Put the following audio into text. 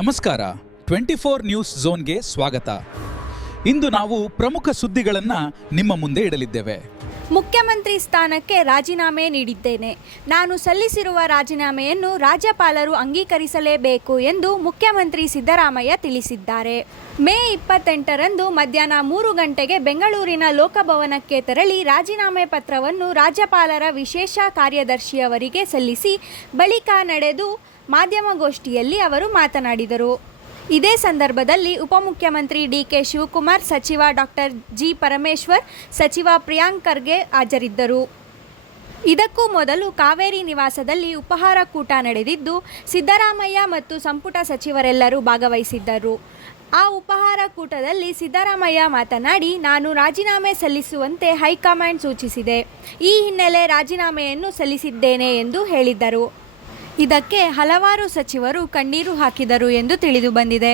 ನಮಸ್ಕಾರ. 24 ನ್ಯೂಸ್ ಝೋನ್ಗೆ ಸ್ವಾಗತ. ಇಂದು ನಾವು ಪ್ರಮುಖ ಸುದ್ದಿಗಳನ್ನು ನಿಮ್ಮ ಮುಂದೆ ಇಡಲಿದ್ದೇವೆ. ಮುಖ್ಯಮಂತ್ರಿ ಸ್ಥಾನಕ್ಕೆ ರಾಜೀನಾಮೆ ನೀಡಿದ್ದೇನೆ. ನಾನು ಸಲ್ಲಿಸಿರುವ ರಾಜೀನಾಮೆಯನ್ನು ರಾಜ್ಯಪಾಲರು ಅಂಗೀಕರಿಸಲೇಬೇಕು ಎಂದು ಮುಖ್ಯಮಂತ್ರಿ ಸಿದ್ದರಾಮಯ್ಯ ತಿಳಿಸಿದ್ದಾರೆ. ಮೇ 28ರಂದು ಮಧ್ಯಾಹ್ನ 3 ಗಂಟೆಗೆ ಬೆಂಗಳೂರಿನ ಲೋಕಭವನಕ್ಕೆ ತೆರಳಿ ರಾಜೀನಾಮೆ ಪತ್ರವನ್ನು ರಾಜ್ಯಪಾಲರ ವಿಶೇಷ ಕಾರ್ಯದರ್ಶಿಯವರಿಗೆ ಸಲ್ಲಿಸಿ ಬಳಿಕ ನಡೆದು ಮಾಧ್ಯಮಗೋಷ್ಠಿಯಲ್ಲಿ ಅವರು ಮಾತನಾಡಿದರು. ಇದೇ ಸಂದರ್ಭದಲ್ಲಿ ಉಪಮುಖ್ಯಮಂತ್ರಿ ಡಿಕೆ ಶಿವಕುಮಾರ್, ಸಚಿವ ಡಾಕ್ಟರ್ ಜಿ ಪರಮೇಶ್ವರ್, ಸಚಿವ ಪ್ರಿಯಾಂಕ್ ಖರ್ಗೆ ಹಾಜರಿದ್ದರು. ಇದಕ್ಕೂ ಮೊದಲು ಕಾವೇರಿ ನಿವಾಸದಲ್ಲಿ ಉಪಹಾರ ಕೂಟ ನಡೆದಿದ್ದು, ಸಿದ್ದರಾಮಯ್ಯ ಮತ್ತು ಸಂಪುಟ ಸಚಿವರೆಲ್ಲರೂ ಭಾಗವಹಿಸಿದ್ದರು. ಆ ಉಪಹಾರ ಕೂಟದಲ್ಲಿ ಸಿದ್ದರಾಮಯ್ಯ ಮಾತನಾಡಿ, ನಾನು ರಾಜೀನಾಮೆ ಸಲ್ಲಿಸುವಂತೆ ಹೈಕಮಾಂಡ್ ಸೂಚಿಸಿದೆ. ಈ ಹಿನ್ನೆಲೆ ರಾಜೀನಾಮೆಯನ್ನು ಸಲ್ಲಿಸಿದ್ದೇನೆ ಎಂದು ಹೇಳಿದ್ದರು. ಇದಕ್ಕೆ ಹಲವಾರು ಸಚಿವರು ಕಣ್ಣೀರು ಹಾಕಿದರು ಎಂದು ತಿಳಿದು ಬಂದಿದೆ.